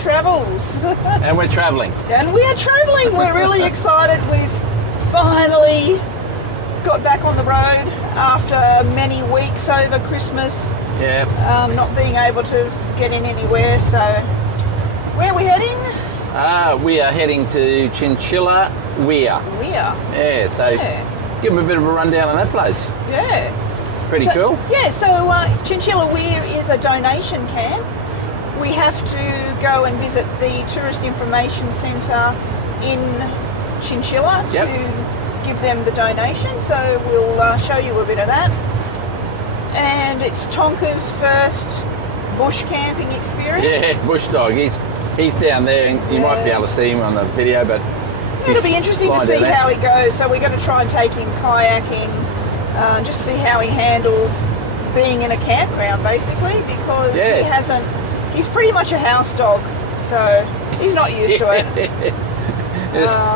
travels. And we're travelling. And we are travelling. We're really excited. We've finally got back on the road after many weeks over Christmas. Yeah. Not being able to get in anywhere. So where are we heading? We are heading to Chinchilla, Weir. Weir. Yeah, so give them a bit of a rundown on that place. Yeah. Pretty cool. Yeah, so Chinchilla Weir is a donation camp. We have to go and visit the Tourist Information Centre in Chinchilla to give them the donation. So we'll show you a bit of that. And it's Tonka's first bush camping experience. Yeah, bush dog. He's down there, and you might be able to see him on the video, but it'll be interesting to see how he goes. So we're going to try and take him kayaking, just see how he handles being in a campground, basically, because he's pretty much a house dog, so he's not used to it.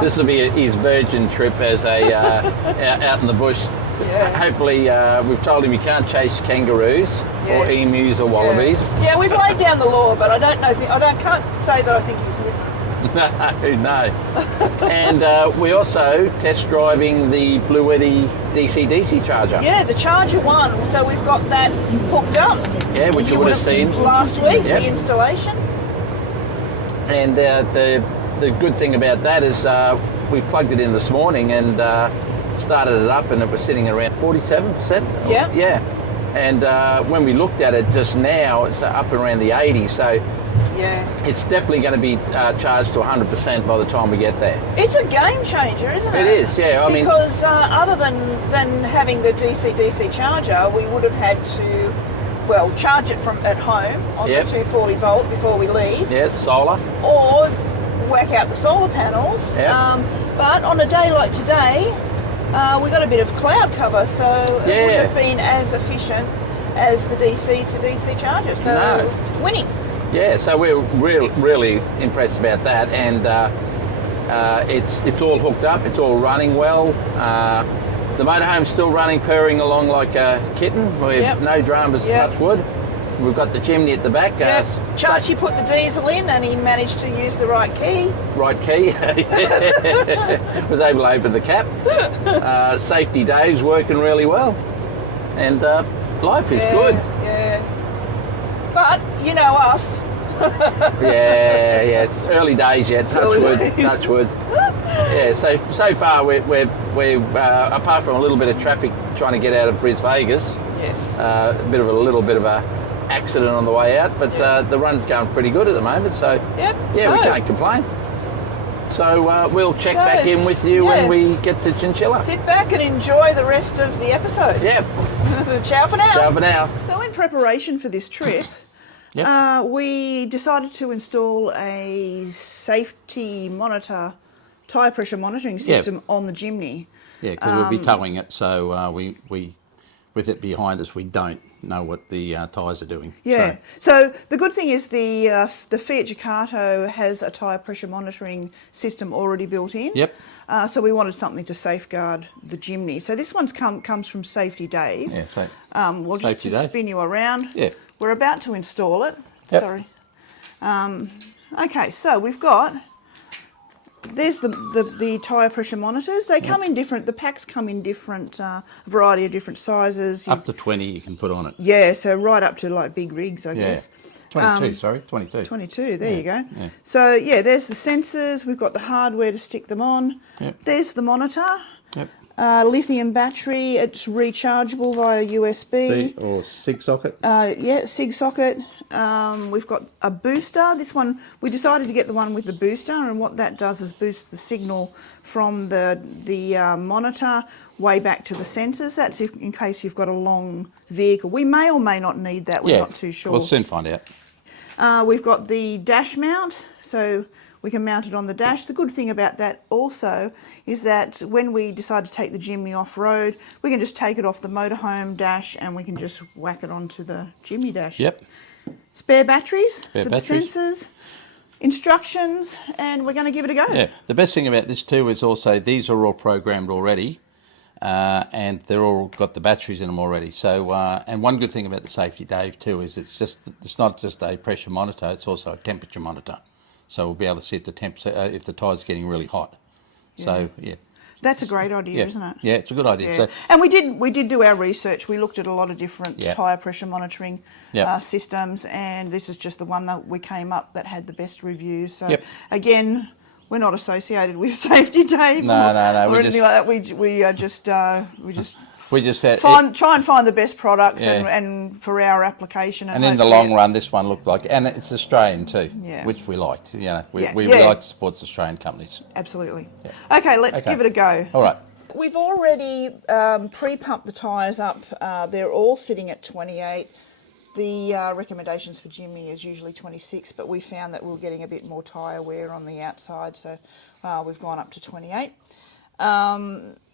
This will be his virgin trip as a out in the bush. Yeah. Hopefully, we've told him he can't chase kangaroos or emus or wallabies. Yeah, we've laid down the law, but I don't know. Can't say that I think he's listening. No. And we also test driving the bluetti DC charger. Yeah, the Charger one. So we've got that hooked up. Yeah, which you would have seen last week. The installation. And the good thing about that is we plugged it in this morning and started it up, and it was sitting around 47%. Yeah. Yeah. And when we looked at it just now, it's up around the 80. So it's definitely going to be charged to 100% by the time we get there. It's a game changer, isn't it? It is, yeah. Because other than having the DC charger, we would have had to, charge it from at home on the 240 volt before we leave. Yeah, it's solar. Or whack out the solar panels. Yeah. But on a day like today, we got a bit of cloud cover, so it wouldn't have been as efficient as the DC to DC charger. So winning. Yeah, so we're really impressed about that, and it's all hooked up, it's all running well. The motorhome's still running, purring along like a kitten. We have no dramas, touch wood. We've got the chimney at the back. Chachi put the diesel in and he managed to use the right key. Right key. Was able to open the cap. Safety Dave's working really well. And life is good. Yeah. But you know us. Yeah, it's early days yet. Touch wood. Yeah, so far we're apart from a little bit of traffic trying to get out of Bris Vegas. Yes. A little bit of a accident on the way out, but the run's going pretty good at the moment. So we can't complain. So we'll check back in with you when we get to Chinchilla. Sit back and enjoy the rest of the episode. Yeah. Ciao for now. Ciao for now. So in preparation for this trip, we decided to install a safety monitor, tyre pressure monitoring system on the Jimny. Yeah, because we'll be towing it, so we with it behind us, we don't know what the tyres are doing. Yeah. So the good thing is the Fiat Jayco has a tyre pressure monitoring system already built in. Yep. So we wanted something to safeguard the Jimny. So this one's comes from Safety Dave. Yeah. So we'll just spin you around. Yeah. We're about to install it. Yep. Sorry. Okay. So we've got. There's the tyre pressure monitors. They come in different, the packs come in different, variety of different sizes. Up to 20 you can put on it. Yeah, so right up to like big rigs, I guess. 22, 22, there you go. Yeah. So yeah, there's the sensors. We've got the hardware to stick them on. Yep. There's the monitor. Yep. Lithium battery. It's rechargeable via USB. Or SIG socket. SIG socket. We've got a booster. This one, we decided to get the one with the booster, and what that does is boost the signal from the monitor way back to the sensors. That's in case you've got a long vehicle. We may or may not need that. We're not too sure. We'll soon find out. We've got the dash mount, so we can mount it on the dash. The good thing about that also is that when we decide to take the Jimny off-road, we can just take it off the motorhome dash and we can just whack it onto the Jimny dash. Yep. Spare batteries for the sensors, instructions, and we're going to give it a go. Yeah. The best thing about this too is also these are all programmed already, and they're all got the batteries in them already. So, and one good thing about the Safety Dave too is it's not just a pressure monitor; it's also a temperature monitor. so we'll be able to see if the tyre's getting really hot. So yeah. That's a great idea, isn't it? Yeah, it's a good idea. Yeah. So, and we did do our research. We looked at a lot of different tyre pressure monitoring systems, and this is just the one that we came up that had the best reviews. So again, we're not associated with Safety Dave or anything like that. We just try and find the best products and for our application. And in the long run, this one looked like, and it's Australian too, which we liked. You know, we like to support Australian companies. Absolutely. Yeah. Okay, let's give it a go. All right. We've already pre-pumped the tyres up. They're all sitting at 28. The recommendations for Jimmy is usually 26, but we found that we were getting a bit more tyre wear on the outside, so we've gone up to 28.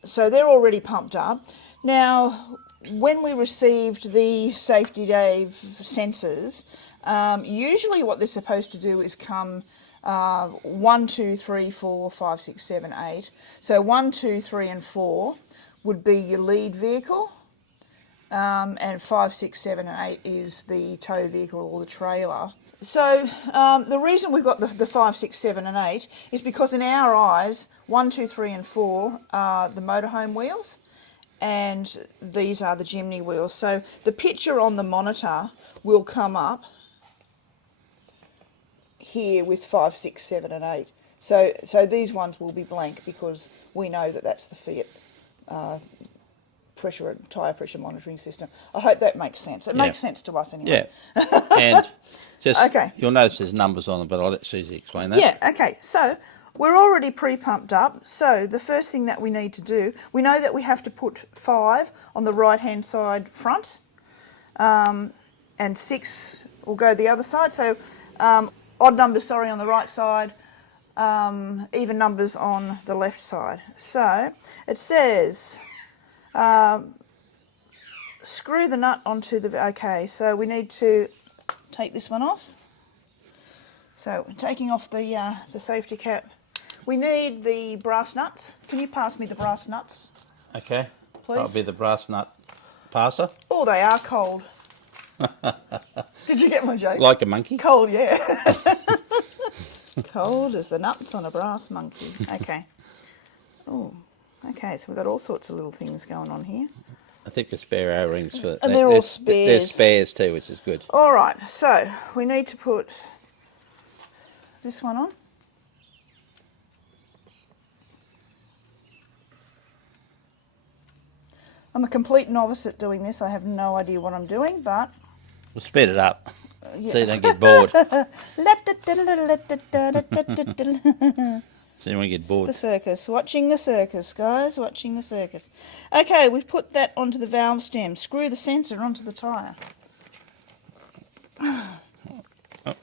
So they're already pumped up. Now, when we received the Safety Dave sensors, usually what they're supposed to do is come 1, 2, 3, 4, 5, 6, 7, 8. So 1, 2, 3 and 4 would be your lead vehicle, and 5, 6, 7 and 8 is the tow vehicle or the trailer. So the reason we've got the 5, 6, 7 and 8 is because in our eyes, 1, 2, 3 and 4 are the motorhome wheels, and these are the Jimny wheels. So the picture on the monitor will come up here with 5, 6, 7 and 8. So these ones will be blank because we know that that's the Fiat tyre pressure monitoring system. I hope that makes sense. It makes sense to us anyway. Yeah. And just you'll notice there's numbers on them, but I'll let Susie explain that. Yeah, okay. So we're already pre-pumped up. So the first thing that we need to do, we know that we have to put 5 on the right-hand side front, and 6 will go the other side. So odd numbers, on the right side, even numbers on the left side. So it says screw the nut onto the... Okay, so we need to take this one off. So taking off the safety cap. We need the brass nuts. Can you pass me the brass nuts? Okay. Please. That'll be the brass nut passer. Oh, they are cold. Did you get my joke? Like a monkey? Cold, yeah. Cold as the nuts on a brass monkey. Okay. Oh, okay, so we've got all sorts of little things going on here. I think the spare O-rings for... And they're all spares. They're spares too, which is good. All right, so we need to put this one on. I'm a complete novice at doing this. I have no idea what I'm doing, but... We'll speed it up so you don't get bored. So you won't get bored. It's the circus. Watching the circus, guys. Watching the circus. Okay, we've put that onto the valve stem. Screw the sensor onto the tyre. Oh, I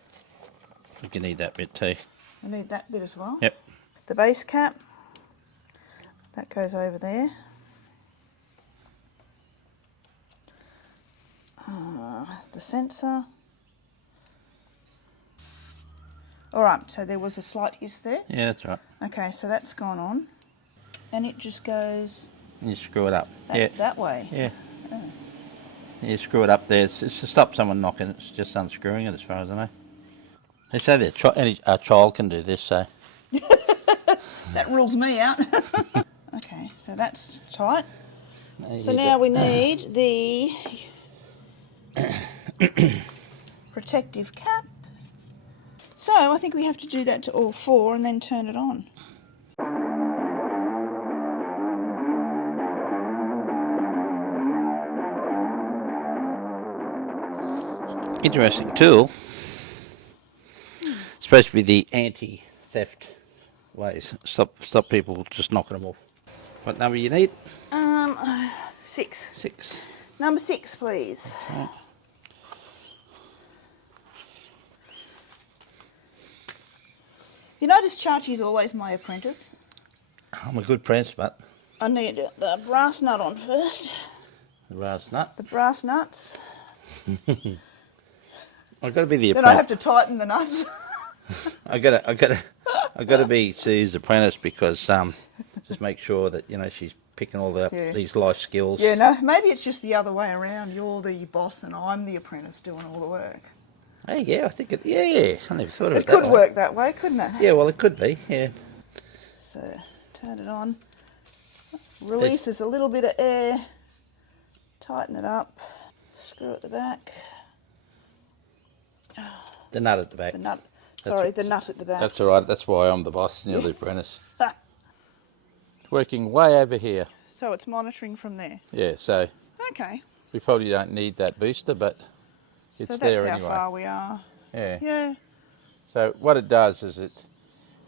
think you need that bit too. I need that bit as well. Yep. The base cap. That goes over there. The sensor. All right, so there was a slight hiss there. Yeah, that's right. Okay, so that's gone on. And it just goes... And you screw it up. That way? Yeah. Oh. You screw it up there. It's to stop someone knocking. It's just unscrewing it as far as I know. They say that a child can do this, so... That rules me out. Okay, so that's tight. So now we need the protective cap. So I think we have to do that to all 4 and then turn it on. Interesting tool. It's supposed to be the anti-theft ways. Stop people just knocking them off. What number you need? 6. 6. Number 6, please. Right. You notice Chachi's always my apprentice. I'm a good apprentice, but... I need the brass nut on first. The brass nut. The brass nuts. I've got to be the apprentice. Then I have to tighten the nuts. I got to be Sue's apprentice because just make sure that she's picking all these life skills. Yeah, no, maybe it's just the other way around. You're the boss and I'm the apprentice doing all the work. Hey, yeah, I think it. Yeah, I never thought of it. It could work that way, couldn't it? Yeah, well, it could be. Yeah. So turn it on. Releases a little bit of air. Tighten it up. Screw at the back. The nut at the back. The nut. Sorry, the nut at the back. That's all right. That's why I'm the boss, you're the apprentice. It's working way over here. So it's monitoring from there. Yeah, so Okay. we probably don't need that booster, but it's So there that's anyway. how far we are. Yeah. Yeah. So what it does is it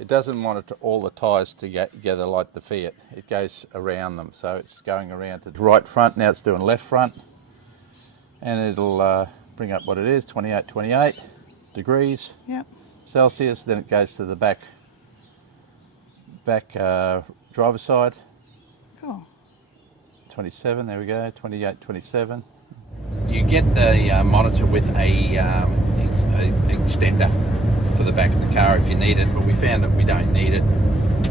doesn't monitor all the tyres together like the Fiat. It goes around them. So it's going around to the right front. Now it's doing left front. And it'll bring up what it is, 28 degrees Yep. Celsius. Then it goes to the back driver's side. Cool. 27, there we go, 28, 27. You get the monitor with a extender for the back of the car if you need it, but we found that we don't need it.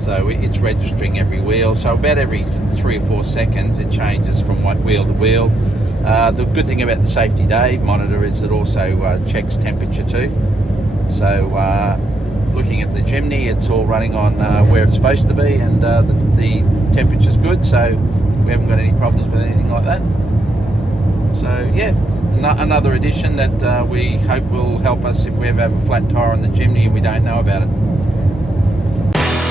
So it's registering every wheel. So about every 3 or 4 seconds it changes from wheel to wheel. The good thing about the Safety Day monitor is it also checks temperature too. So looking at the chimney, it's all running on where it's supposed to be, and the temperature's good, so we haven't got any problems with anything like that. So yeah, another addition that we hope will help us if we ever have a flat tyre on the chimney and we don't know about it.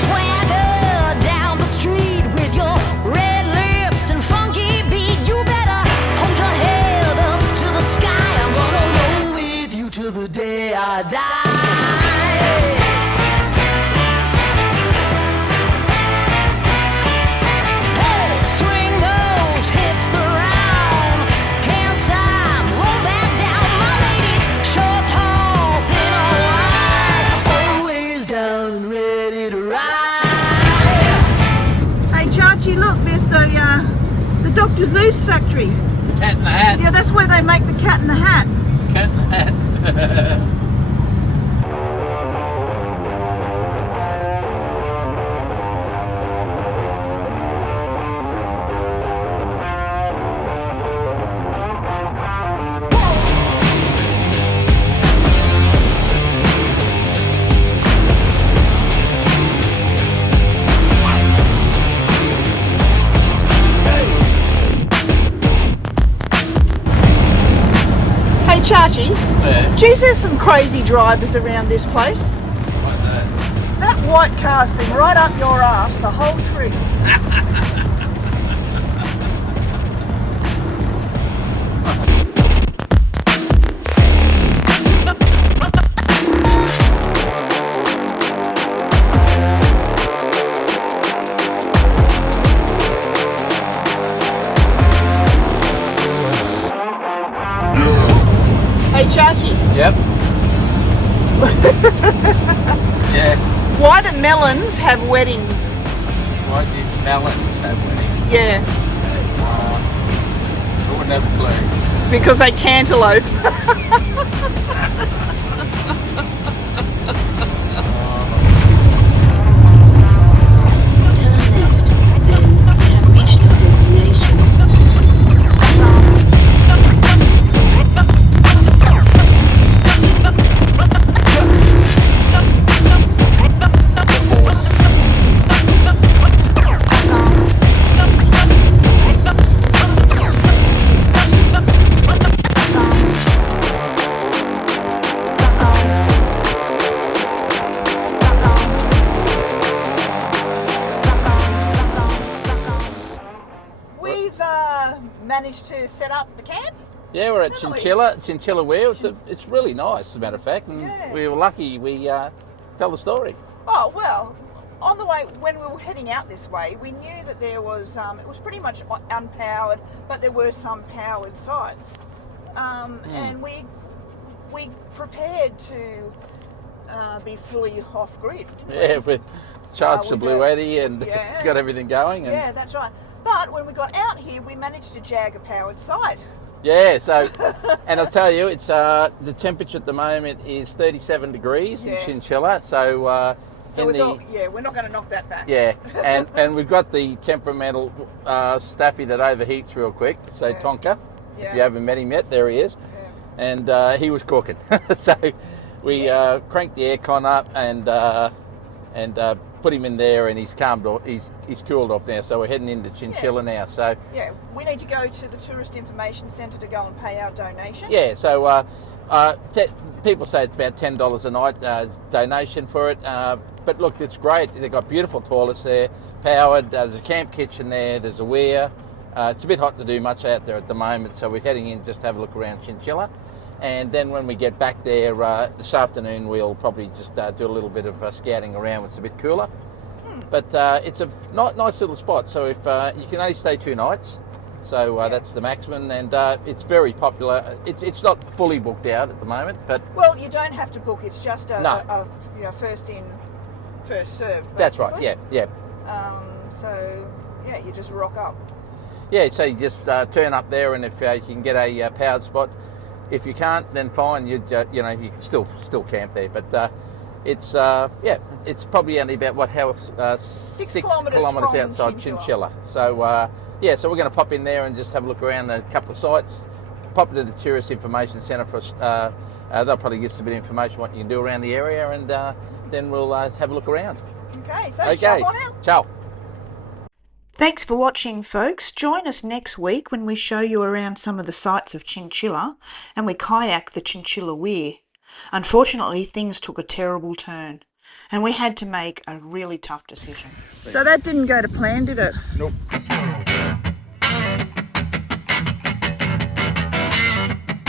Swagger down the street with your red lips and funky beat. You better hold your head up to the sky. I'm gonna roll with you till the day I die. Look, there's the Dr. Zeus factory. The Cat in the Hat. Yeah, that's where they make the Cat in the Hat. Cat in the Hat. Chachi, Yeah. geez, there's some crazy drivers around this place. What's that? That white car's been right up your ass the whole trip. Hey Chachi. Yep. Yeah. Why do melons have weddings? Why do melons have weddings? Yeah, I wouldn't have a clue. because they cantaloupe. Turn left, then you have reached your destination. We've managed to set up the camp. Yeah, we're at Haven't we? Chinchilla Weir. It's really nice, as a matter of fact, and Yeah. we were lucky we tell the story. Oh, well, on the way, when we were heading out this way, we knew that there was, it was pretty much unpowered, but there were some powered sites. And we prepared to be fully off-grid. Yeah, we charged the with bluetti and yeah. got everything going. And Yeah, that's right. But when we got out here, we managed to jag a powered site. yeah, so, and I'll tell you, it's the temperature at the moment is 37 degrees Yeah. in Chinchilla, so So in we the thought, yeah, we're not going to knock that back. yeah, and we've got the temperamental staffy that overheats real quick, so Yeah. Tonka. Yeah. If you haven't met him yet, there he is. and he was cooking. So we cranked the aircon up and put him in there, and he's calmed off. He's cooled off now. So we're heading into Chinchilla now. So yeah, we need to go to the Tourist Information Centre to go and pay our donation. yeah, so people say it's about $10 a night donation for it. But look, it's great. They've got beautiful toilets there, powered. There's a camp kitchen there. There's a Weir. It's a bit hot to do much out there at the moment, so we're heading in just to have a look around Chinchilla. And then when we get back there this afternoon, we'll probably just do a little bit of scouting around when it's a bit cooler. But it's a nice little spot. So if you can only stay 2 nights, so that's the maximum, and it's very popular. It's not fully booked out at the moment, but well, you don't have to book. It's just a first in, first served. That's right. basically. Yeah. So yeah, you just rock up. Yeah, so you just turn up there, and if you can get a powered spot, if you can't, then fine. You can still camp there. But it's probably only about 6 kilometres outside Chinchilla. So so we're going to pop in there and just have a look around a couple of sites. Pop into the Tourist Information Centre for us. They'll probably give us a bit of information what you can do around the area, and then we'll have a look around. Okay, so ciao for now. Ciao. Thanks for watching, folks. Join us next week when we show you around some of the sights of Chinchilla and we kayak the Chinchilla Weir. Unfortunately, things took a terrible turn and we had to make a really tough decision. So that didn't go to plan, did it? Nope.